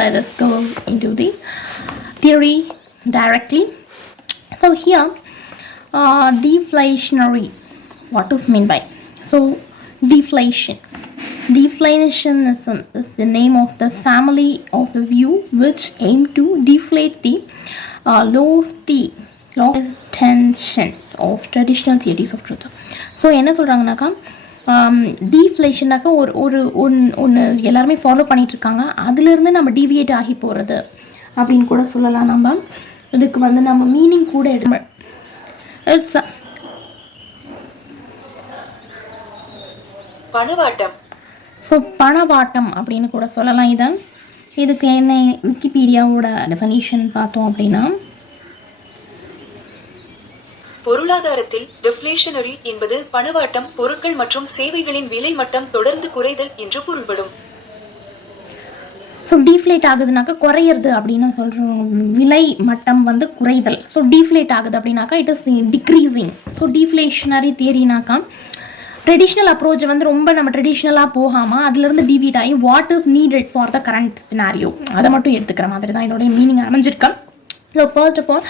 let us go into the theory directly. So here, deflationary, what is meant by? So deflationism is the name of the family of the view which aim to deflate the lofty tensions of traditional theories of truth. So என்ன சொல்கிறாங்கனாக்கா, டீஃப்ளேஷனாக்கா ஒன்று எல்லாருமே follow பண்ணிகிட்ருக்காங்க, அதுலேருந்து நம்ம deviate ஆகி போகிறது அப்படின்னு கூட சொல்லலாம். நம்ம இதுக்கு நம்ம மீனிங் கூட இட்ஸ் பணவாட்டம். ஸோ பணவாட்டம் அப்படின்னு கூட சொல்லலாம். இதுக்கு என்ன விக்கிபீடியாவோட டெஃபனிஷன் பார்த்தோம் அப்படின்னா, பொருளாதாரத்தில் டெஃப்லேஷனரி என்பது பணவாட்டம், பொருட்கள் மற்றும் சேவைகளின் விலை மட்டம் தொடர்ந்து குறைதல் என்று பொருள்படும். ஸோ டீஃப்ளேட் ஆகுதுனாக்கா குறையிறது அப்படின்னு சொல்கிறோம். விலை மட்டம் குறைதல். ஸோ டீஃப்ளேட் ஆகுது அப்படின்னாக்கா it is decreasing. So deflationary தியரினாக்கா ட்ரெடிஷ்னல் அப்ரோச்சை ரொம்ப நம்ம ட்ரெடிஷ்னலாக போகாமல் அதுலேருந்து டிவியேட் ஆகி what is needed for the current scenario அதை மட்டும் எடுத்துக்கிற மாதிரி தான் இதோடைய மீனிங் அமைஞ்சிருக்கேன். So first of all,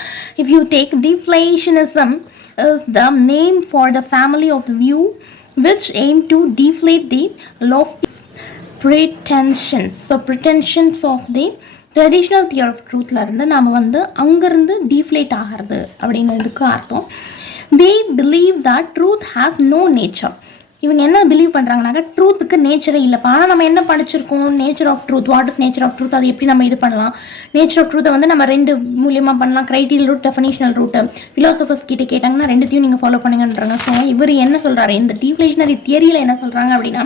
if you take deflationism is the name for the family of the view which aim to deflate the lofty pretensions. So pretensions of the traditional theory of truth la irundhu nama angirundi deflate ஆகிறது அப்படிங்கிறதுக்கு அர்த்தம். They believe that truth has no nature. இவங்க என்ன believe பண்ணுறாங்கனாக்கா ட்ரூத்துக்கு நேச்சரே இல்லைப்பா. ஆனால் நம்ம என்ன படிச்சிருக்கோம், nature of truth. What is nature of truth, அது எப்படி நம்ம இது பண்ணலாம்? நேச்சர் ஆஃப் ட்ரூத்தை நம்ம ரெண்டு மூலியமாக பண்ணலாம், கிரைட்டீரியல் ரூட், டெஃபனிஷனல் ரூட்டு. ஃபிலாசபர்ஸ் கிட்ட கேட்டாங்கன்னா ரெண்டுத்தையும் நீங்கள் ஃபாலோ பண்ணுங்கன்றாங்க. ஸோ இவர் என்ன சொல்கிறாரு, இந்த டீஃப்ளேஷனரி தியரியில் என்ன சொல்கிறாங்க அப்படின்னா,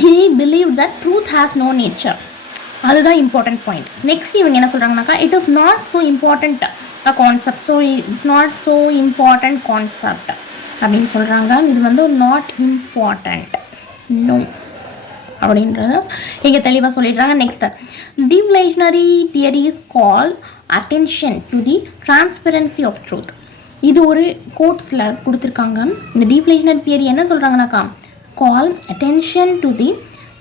they believe that truth has no nature. அதுதான் இம்பார்ட்டன்ட் பாயிண்ட். நெக்ஸ்ட் இவங்க என்ன சொல்கிறாங்கனாக்கா, it is not so important a concept. So it's not so important concept அப்படின்னு சொல்கிறாங்க. இது நாட் இம்பார்ட்டண்ட், நோ அப்படின்றத இங்கே தெளிவாக சொல்லிடுறாங்க. Next, deflationary theories call attention to the transparency of truth. இது ஒரு கோட்ஸில் கொடுத்துருக்காங்க. இந்த டிஃப்ளேஷனரி தியரி என்ன சொல்கிறாங்கனாக்கா, call attention to the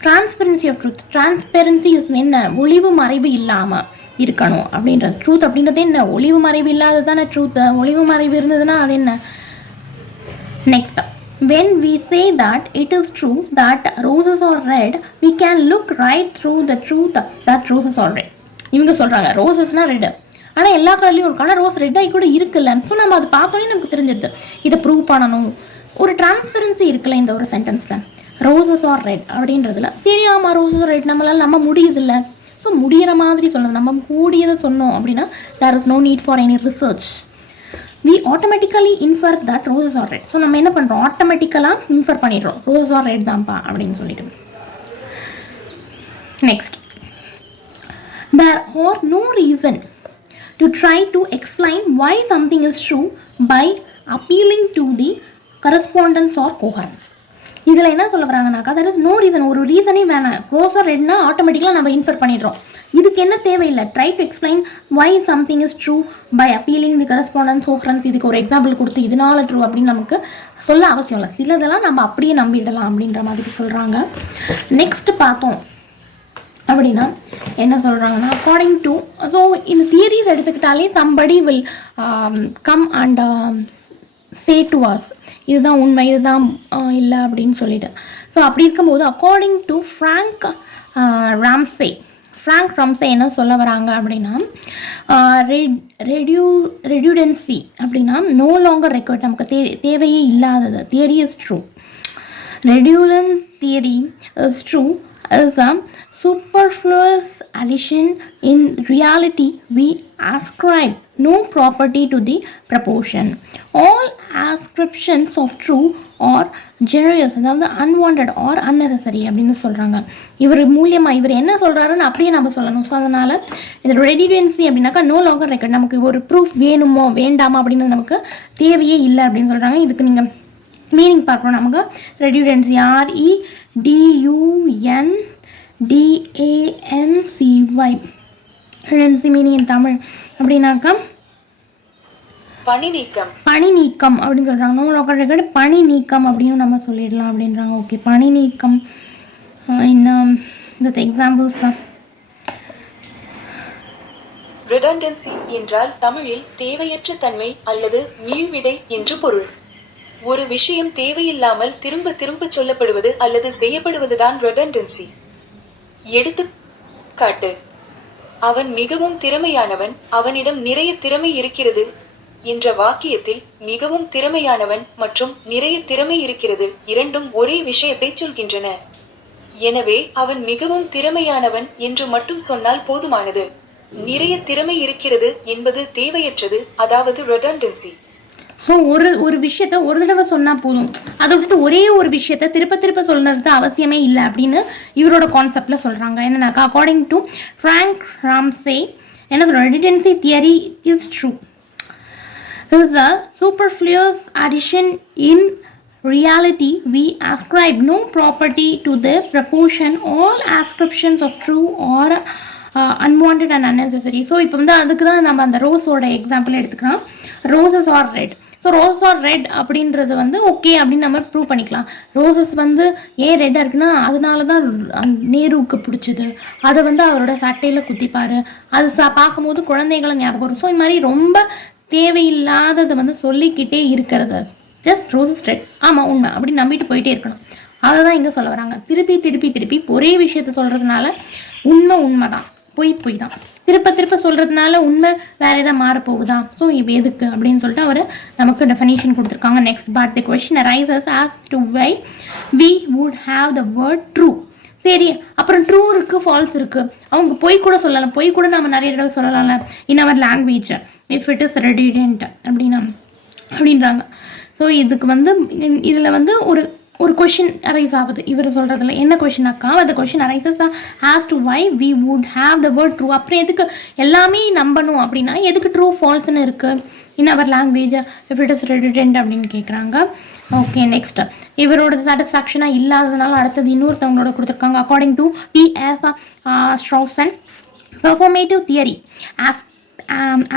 transparency of truth. Transparency என்ன, ஒளிவு மறைவு இல்லாமல் இருக்கணும் அப்படின்றது. ட்ரூத் அப்படின்றது என்ன, ஒளிவு மறைவு இல்லாதது தானே ட்ரூத். ஒளிவு மறைவு இருந்ததுன்னா அது என்ன? Next, when we say that it is true that roses are red, we can look right through the truth that roses are red. இவங்க சொல்கிறாங்க ரோசஸ்னால் ரெட்டு, ஆனால் எல்லா கலர்லையும் இருக்கும், ஆனால் ரோஸ் ரெட்டாகி கூட இருக்குல்ல. ஸோ நம்ம அதை பார்த்தோன்னே நமக்கு தெரிஞ்சிருது. இதை ப்ரூவ் பண்ணணும், ஒரு டிரான்ஸ்பரன்சி இருக்குல்ல இந்த ஒரு சென்டென்ஸில். ரோசஸ் ஆர் ரெட் அப்படின்றதுல சரி, ஆமாம் ரோசஸ் ரெட் நம்மளால் நம்ம முடியுதில்ல. ஸோ முடிகிற மாதிரி சொல்லணும். நம்ம கூடியதை சொன்னோம் அப்படின்னா there is no need for any research. We automatically infer that roses are red. So நம்ம என்ன பண்ணுறோம், ஆட்டோமேட்டிக்கலாக இன்ஃபர் பண்ணிடுறோம் ரோஸ் ஆர் ரெட் தான்ப்பா அப்படின்னு சொல்லிட்டு. Next, there are no reason to try to explain why something is true by appealing to the correspondence or coherence. இதில் என்ன சொல்ல வராங்கனாக்கா, there is no reason, ஒரு ரீசனே வேணாம். ரோஸ் ஆர் ரெட்னா ஆட்டோமேட்டிக்கலாக நம்ம இன்ஃபர் பண்ணிடுறோம். இதுக்கு என்ன தேவையில்லை, try to explain why something is true by appealing the correspondence coherence. இதுக்கு ஒரு எக்ஸாம்பிள் கொடுத்து இதனால ட்ரூ அப்படின்னு நமக்கு சொல்ல அவசியம் இல்லை. சிலதெல்லாம் நம்ம அப்படியே நம்பிடலாம் அப்படின்ற மாதிரி சொல்கிறாங்க. நெக்ஸ்ட் பார்த்தோம் அப்படின்னா என்ன சொல்கிறாங்கன்னா, அக்கார்டிங் டு, ஸோ இந்த தியரிஸ் எடுத்துக்கிட்டாலே somebody will come and say to us இதுதான் உண்மை, இதுதான் இல்லை அப்படின்னு சொல்லிட்டு. ஸோ அப்படி இருக்கும்போது அக்கார்டிங் டு ஃப்ராங்க் ராம்சே என்ன சொல்ல வராங்க அப்படின்னா, ரெடியூடன்சி அப்படின்னா நோ லாங்கர் ரெக்கார்ட், நமக்கு தேவையே இல்லாதது. Theory is true, redundancy theory is true is a superfluous addition. In reality, we ascribe no property to the proportion. All ascriptions of true or generous, அதாவது unwanted or unnecessary அப்படின்னு சொல்கிறாங்க. இவர் மூலியமாக இவர் என்ன சொல்கிறாருன்னு அப்படியே நம்ம சொல்லணும். ஸோ அதனால் இதில் ரெடிடென்சி அப்படின்னாக்கா நோ லாங்கர் ரெக்கார்ட், நமக்கு ஒரு ப்ரூஃப் வேணுமோ வேண்டாமா அப்படின்னு நமக்கு தேவையே இல்லை அப்படின்னு சொல்கிறாங்க. இதுக்கு நீங்கள் மீனிங் பார்க்குறோம். நமக்கு ரெடியூடன்சி REDUNDANCY ரெடியூடன்சி மீனிங் இன் தமிழ் அப்படின்னாக்கா பணி நீக்கம் அப்படின்னு சொல்கிறாங்க. நோ லாங்கர் ரெக்கார்டு பணி நீக்கம் அப்படின்னு நம்ம சொல்லிடலாம் அப்படின்றாங்க. ஓகே, பணி நீக்கம் இன்னும் வித் எக்ஸாம்பிள்ஸ் redundancy என்றால் தமிழில் தேவையற்ற தன்மை அல்லது மீள்விடை என்று பொருள். ஒரு விஷயம் தேவையில்லாமல் திரும்ப திரும்ப சொல்லப்படுவது அல்லது செய்யப்படுவதுதான் redundancy. எடுத்துக்காட்டு: அவன் மிகவும் திறமையானவன், அவனிடம் நிறைய திறமை இருக்கிறது என்ற வாக்கியத்தில் மிகவும் திறமையானவன் மற்றும் நிறைய திறமை இருக்கிறது இரண்டும் ஒரே விஷயத்தைச் சொல்கின்றன. எனவே அவன் மிகவும் திறமையானவன் என்று மட்டும் சொன்னால் போதுமானது. நிறைய திறமை இருக்கிறது என்பது தேவையற்றது, அதாவது redundancy. ஸோ ஒரு விஷயத்த ஒரு தடவை சொன்னால் போதும், அதை விட்டுட்டு ஒரே ஒரு விஷயத்த திருப்ப திருப்ப சொல்கிறது அவசியமே இல்லை அப்படின்னு இவரோட கான்செப்டில் சொல்கிறாங்க. என்னன்னாக்கா அக்கார்டிங் டு ஃப்ராங்க் ராம்சே என்ன சொல்கிறாங்க, redundancy theory is true. This is a superfluous addition. In reality, we ascribe no property to the proportion. All ascriptions of true or unwanted and unnecessary. So இப்போ வந்து அதுக்கு தான் நம்ம அந்த ரோஸோட example எடுத்துக்கலாம். Roses are red. So rose are red அப்படின்றது வந்து ஓகே அப்படின்னு நம்ம ப்ரூவ் பண்ணிக்கலாம். ரோசஸ் வந்து ஏன் ரெட்டாக இருக்குன்னா அதனால தான் நேருவுக்கு பிடிச்சது, அதை வந்து அவரோட சட்டையில் குத்திப்பார், அது பார்க்கும்போது குழந்தைகளை ஞாபகம் வரும். ஸோ இந்த மாதிரி ரொம்ப தேவையில்லாததை வந்து சொல்லிக்கிட்டே இருக்கிறது. ஜஸ்ட் ரோசஸ் ரெட், ஆமாம் உண்மை அப்படின்னு நம்பிட்டு போயிட்டே இருக்கணும். அதை தான் இங்கே சொல்ல வராங்க. திருப்பி திருப்பி திருப்பி ஒரே விஷயத்த சொல்கிறதுனால உண்மை தான், பொய் தான். திருப்ப திருப்ப சொல்கிறதுனால உண்மை வேறு எதாவது மாறப்போகுதா? ஸோ இப்போ எதுக்கு அப்படின்னு சொல்லிட்டு அவர் நமக்கு டெஃபினேஷன் கொடுத்துருக்காங்க. Next but the question arises as to why we would have the word true. சரி, அப்புறம் ட்ரூ இருக்குது, ஃபால்ஸ் இருக்குது. அவங்க பொய் கூட சொல்லலாம், பொய் கூட நம்ம நிறைய தடவை சொல்லலாம்ல in our language if it is redundant அப்படின்றாங்க. ஸோ இதுக்கு வந்து இதில் வந்து ஒரு கொஷின் அரைஸ் ஆகுது இவர் சொல்கிறதுல. என்ன கொஷினாக்கா, அந்த question arises as to why we would have the word true. அப்புறம் எதுக்கு எல்லாமே நம்பணும் அப்படின்னா எதுக்கு ட்ரூ ஃபால்ஸ்ன்னு இருக்குது in our language if it is redundant அப்படின்னு கேட்குறாங்க. ஓகே, நெக்ஸ்ட் இவரோட சாட்டிஸ்ஃபேக்ஷனாக இல்லாததுனால அடுத்தது இன்னொருத்தவங்களோட கொடுத்துருக்காங்க. According to B.F. Strawson, performative theory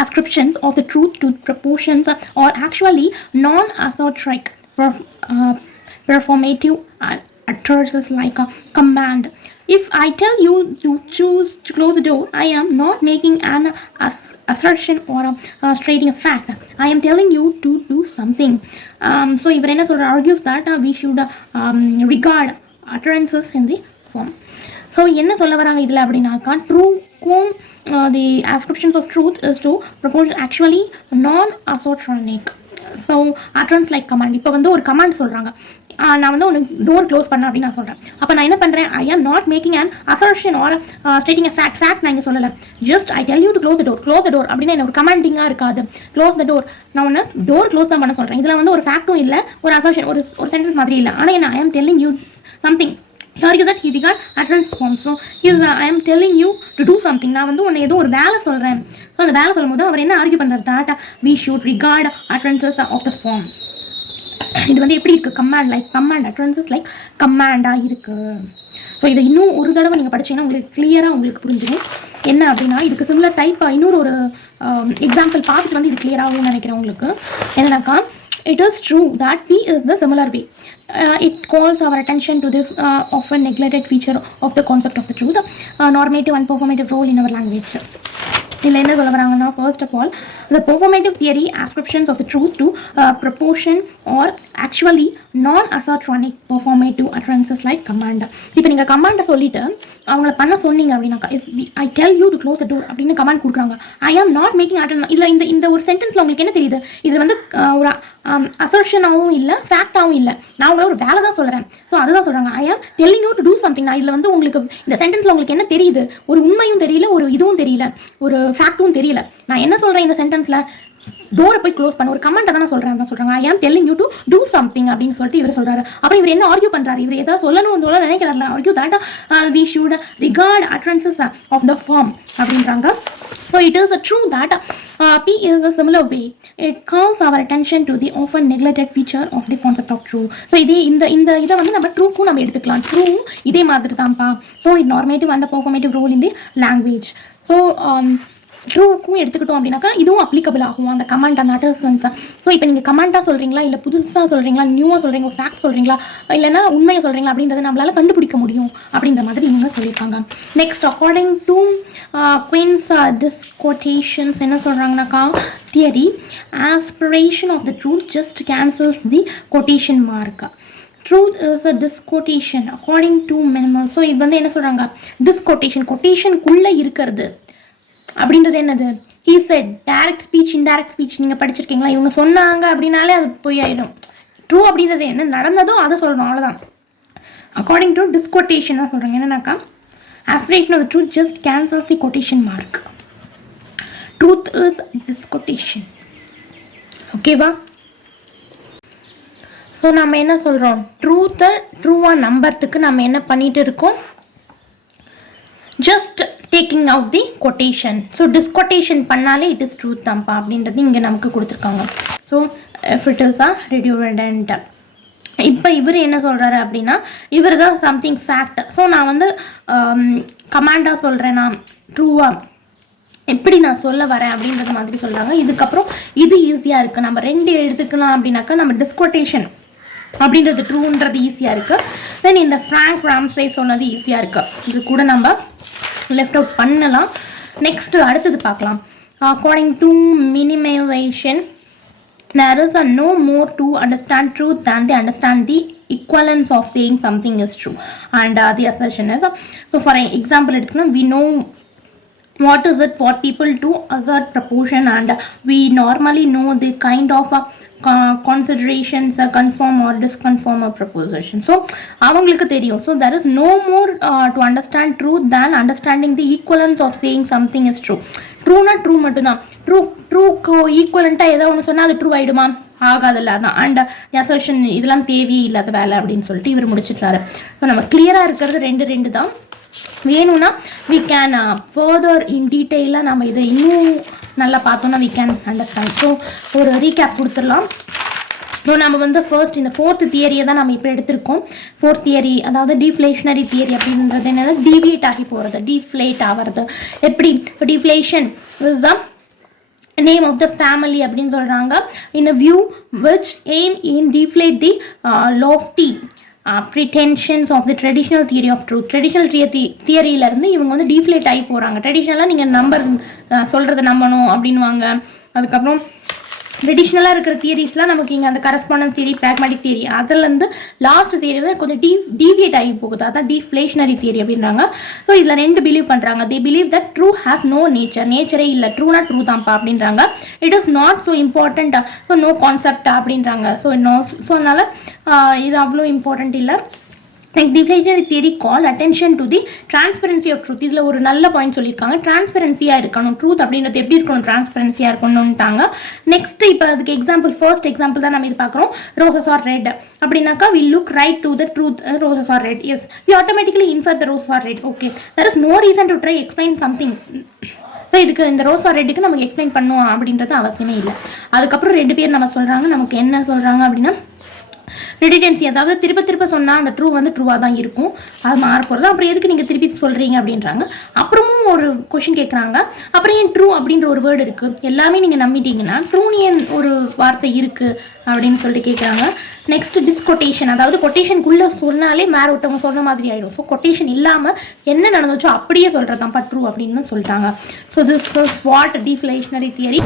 ascriptions of the truth to proportions are actually non-assertoric performative utterances like a command. If I tell you to choose to close the door, I am not making an assertion or stating a fact. I am telling you to do something. So இவர் என்ன சொல்ற, argues that we should regard utterances in the form. So என்ன சொல்ல வராங்க இதில் அப்படின்னாக்கா, ட்ரூக்கும் தி ascriptions of truth is to propose actually non-assertronic. So utterance like command. இப்போ வந்து ஒரு கமாண்ட் சொல்கிறாங்க, நான் வந்து ஒன்று டோர் க்ளோஸ் பண்ணேன் அப்படின்னு நான் சொல்கிறேன். அப்போ நான் என்ன பண்ணுறேன், I am not making an assertion or stating a fact நான் இங்கே சொல்லலை. Just I tell you to close the door அப்படின்னா என்ன ஒரு கமாண்டிங்காக இருக்காது. க்ளோஸ் த டோர், நான் ஒன்று டோர் க்ளோஸ் தான் பண்ண சொல்கிறேன். இதில் வந்து ஒரு ஃபேக்டும் இல்லை, ஒரு அசர்ஷன், ஒரு சென்டென்ஸ் மாதிரி இல்லை. ஆனால் என்ன, I am telling you something. argue that he regard utterance form. So here I am telling you to do something. நான் வந்து உன்னை ஏதோ ஒரு வேலை சொல்கிறேன். ஸோ அந்த வேலை சொல்லும் போது அவர் என்ன ஆர்கியூ பண்ணுறாரு, that we should regard utterances of the form. இது வந்து எப்படி இருக்குது, கமாண்ட் லைக் கமாண்ட், அட்ரன்சஸ் லைக் கமாண்டாக இருக்குது. ஸோ இதை இன்னும் ஒரு தடவை நீங்கள் படிச்சிங்கன்னா உங்களுக்கு கிளியராக உங்களுக்கு புரிஞ்சிடும். என்ன அப்படின்னா இதுக்கு சிமிலர் டைப் இன்னொரு ஒரு எக்ஸாம்பிள் பார்த்துட்டு வந்து இது கிளியராகும்னு நினைக்கிறேன் உங்களுக்கு. என்னன்னாக்கா, it is true that P is the similar way. It calls our attention to the often neglected feature of the concept of the truth, normative and performative role in our language. இதில் என்ன சொல்ல வராங்கன்னா, first of all the performative theory ascriptions of the truth to proportion or actually non-assertronic performative utterances like command. இப்போ நீங்கள் கமாண்டை சொல்லிட்டு அவங்கள பண்ண சொன்னீங்க அப்படின்னாக்கா, if I tell you to close the door அப்படின்னு கமாண்ட் கொடுக்குறாங்க, I am not making utterance. இல்லை இந்த ஒரு சென்டென்ஸில் உங்களுக்கு என்ன தெரியுது, இது வந்து ஒரு அசர்ஷனாகவும் இல்லை, ஃபேக்டாகவும் இல்லை, நான் உங்களை ஒரு வேலை தான் சொல்கிறேன். ஸோ அதுதான் சொல்கிறாங்க, I am telling you to do something. நான் இதில் வந்து உங்களுக்கு இந்த சென்டென்ஸில் உங்களுக்கு என்ன தெரியுது, ஒரு உண்மையும் தெரியல, ஒரு இதுவும் தெரியல, ஒரு ஃபேக்டும் தெரியல. நான் என்ன சொல்கிறேன் இந்த சென்டென்ஸில், டோரை போய் க்ளோஸ் பண்ண ஒரு கமெண்ட்டை தானே சொல்கிறேன். சொல்கிறாங்க I am telling you to do something அப்படின்னு சொல்லிட்டு இவர் சொல்கிறாரு. அப்புறம் இவர் என்ன ஆர்கியூ பண்ணுறாரு, இவர் ஏதாவது சொல்லணும்னு சொல்ல நினைக்கிறாருல, argue that we should regard utterances of the form அப்படின்றாங்க. So it is true that P is a similar way. It calls our attention to the often neglected feature of the concept of true. So இந்த இதை வந்து நம்ம ட்ரூக்கும் நம்ம எடுத்துக்கலாம். True இதே மாதிரி தான்ப்பா. So it normative and performative role in the language. So ட்ரூக்கும் எடுத்துக்கிட்டோம் அப்படின்னாக்கா இதுவும் அப்ளிகபிள் ஆகும் அந்த கமெண்ட் அந்த அட்டர்சன்ஸ். ஸோ இப்போ நீங்கள் கமெண்ட்டாக சொல்கிறீங்களா இல்லை புதுசாக சொல்கிறீங்களா நியூவாக சொல்கிறீங்களா ஃபேக்ட் சொல்கிறீங்களா இல்லைனா உண்மையை சொல்கிறீங்களா அப்படின்றத நம்மளால் கண்டுபிடிக்க முடியும் அப்படின்ற மாதிரி இவங்க சொல்லியிருக்காங்க. Next according to Quine's disquotations என்ன சொல்கிறாங்கனாக்கா theory aspiration of the truth just cancels the quotation mark. Truth is a disquotation according to minimal. So இது வந்து என்ன சொல்கிறாங்க டிஸ்கோட்டேஷன் கொட்டேஷனுக்குள்ளே இருக்கிறது அப்படின்றது என்னது he said direct speech indirect speech நீங்கள் படிச்சிருக்கீங்களா இவங்க சொன்னாங்க அப்படின்னாலே அது போய் ஆயிடும். ட்ரூ அப்படின்றது என்ன நடந்ததோ அதை சொல்லணும் அவ்வளோதான். அக்கார்டிங் டு டிஸ்கோட்டேஷன் தான் சொல்கிறாங்க என்னன்னாக்கா aspiration of the truth just cancels the quotation mark. Truth is disquotation. ஓகேவா? ஸோ நம்ம என்ன சொல்கிறோம் ட்ரூவாக நம்புறதுக்கு நம்ம என்ன பண்ணிகிட்டு இருக்கோம் just taking out the quotation. So disquotation பண்ணாலே இட் இஸ் ட்ரூத் தான்ப்பா அப்படின்றது இங்கே நமக்கு கொடுத்துருக்காங்க. So if it is a redundant. இப்போ இவர் என்ன சொல்கிறாரு அப்படின்னா இவர் தான் சம்திங் ஃபேக்ட். ஸோ நான் வந்து கமாண்டாக சொல்கிறேன் நான் ட்ரூவாக எப்படி நான் சொல்ல வரேன் அப்படின்றது மாதிரி சொல்கிறாங்க. இதுக்கப்புறம் இது ஈஸியாக இருக்குது. நம்ம ரெண்டு எடுத்துக்கலாம் அப்படின்னாக்கா நம்ம டிஸ்கொட்டேஷன் அப்படின்றது ட்ரூன்றது ஈஸியாக இருக்குது. தென் இந்த ஃப்ராங்க் ராம்சே சொன்னது ஈஸியாக இருக்குது. இது கூட நம்ம லெஃப்ட் அவுட் பண்ணலாம். நெக்ஸ்ட்டு அடுத்தது பார்க்கலாம். According to minimisation there is a no more to understand truth than they understand the equivalence of saying something is true. And the assertion is so for example எடுத்துக்கணும் we know what is it for people to assert proportion and we normally know the kind of considerations confirm or disconfirm a proposition. So அவங்களுக்கு தெரியும். So there is no more to understand truth than understanding the equivalence of saying something is true. ட்ரூனா true மட்டும்தான். ட்ரூக்கு ஈக்குவலண்ட்டாக ஏதோ ஒன்று சொன்னால் அது true ஆகிடுமா? ஆகாதில்ல. அதான் அண்ட் அசர்ஷன் இதெல்லாம் தேவையே இல்லாத வேலை அப்படின்னு சொல்லிட்டு இவர் முடிச்சிட்டாரு. ஸோ நம்ம கிளியராக இருக்கிறது ரெண்டு தான். வேணும்னா வி கேன் ஃபர்தர் இன் டீட்டெயிலாக நம்ம இதை இன்னும் நல்லா பார்த்தோன்னா வி கேன் அண்டர்ஸ்டாண்ட். ஸோ ஒரு ரீகேப் கொடுத்துடலாம். ஸோ நம்ம வந்து ஃபர்ஸ்ட் இந்த 4th தியரியை தான் நம்ம இப்போ எடுத்திருக்கோம். 4th தியரி அதாவது டிஃப்ளேஷனரி தியரி அப்படின்றது என்னது டிவியேட் ஆகி போகிறது டிஃப்ளேட் ஆகிறது. எப்படி இப்போ deflation is the name of the family அப்படின்னு சொல்கிறாங்க. in a view which aim in deflate the lofty pretensions of the traditional theory of truth. Traditional தியரியிலேருந்து இவங்க வந்து டிஃப்ளேட் ஆகி போகிறாங்க. ட்ரெடிஷ்னலாக நீங்கள் சொல்கிறத நம்பணும் அப்படின்வாங்க. அதுக்கப்புறம் ட்ரெடிஷ்னலாக இருக்கிற தியரிஸ்லாம் நமக்கு இங்கே அந்த கரஸ்பாண்டன்ஸ் தியரி ப்ராக்மேட்டிக் தியரி அதிலேருந்து லாஸ்ட் தியரி வந்து கொஞ்சம் டீவியேட் ஆகி போகுது. அதான் டிஃப்ளேஷனரி தியரி அப்படின்றாங்க. ஸோ இதில் 2 பிலீவ் பண்ணுறாங்க. They believe that true has no நேச்சரே இல்லை. ட்ரூனா ட்ரூ தான்ப்பா அப்படின்றாங்க. It is not so important. So no concept அப்படின்றாங்க. ஸோ அதனால் இது அவ்வளோ இம்பார்ட்டண்ட் இல்லை. Like deflationary theory call attention to the transparency of truth. இதில் ஒரு நல்ல பாயிண்ட் சொல்லியிருக்காங்க. டிரான்ஸ்பரன்சியாக இருக்கணும். ட்ரூத் அப்படின்றது எப்படி இருக்கணும்? டிரான்ஸ்பரன்சியாக இருக்கணும்ட்டாங்க. நெக்ஸ்ட் இப்போ அதுக்கு எக்ஸாம்பிள் ஃபர்ஸ்ட் எக்ஸாம்பிள் தான் நம்ம இது பார்க்குறோம். ரோசஸ் ஆர் ரெட் அப்படின்னாக்கா we look right to the truth roses are red. Yes we automatically infer the roses are red. Okay there is no reason to try explain something. So இதுக்கு இந்த rose R ரெட்டுக்கு நமக்கு explain பண்ணுவோம் அப்படின்றது அவசியமே இல்லை. அதுக்கப்புறம் 2 பேர் நம்ம சொல்கிறாங்க. நமக்கு என்ன சொல்கிறாங்க அப்படின்னா ரிடிடென்சி, அதாவது திருப்ப சொன்னால் அந்த ட்ரூ வந்து ட்ரூவாக தான் இருக்கும், அது மாற போகிறது. அப்புறம் எதுக்கு நீங்கள் திருப்பி சொல்கிறீங்க அப்படின்றாங்க. அப்புறமும் ஒரு கொஷின் கேட்குறாங்க, அப்புறம் ஏன் ட்ரூ அப்படின்ற ஒரு வேர்டு இருக்குது, எல்லாமே நீங்கள் நம்பிட்டீங்கன்னா ட்ரூன்னு ஏன் ஒரு வார்த்தை இருக்குது அப்படின்னு சொல்லிட்டு கேட்குறாங்க. நெக்ஸ்ட் டிஸ்கொட்டேஷன், அதாவது கொட்டேஷனுக்குள்ளே சொன்னாலே மேற ஒருத்தவங்க சொன்ன மாதிரி ஆகிடும். ஸோ கொட்டேஷன் இல்லாமல் என்ன நடந்துச்சோ அப்படியே சொல்கிறது தான் ட்ரூ அப்படின்னு சொல்லிட்டாங்க. So this was what deflationary theory.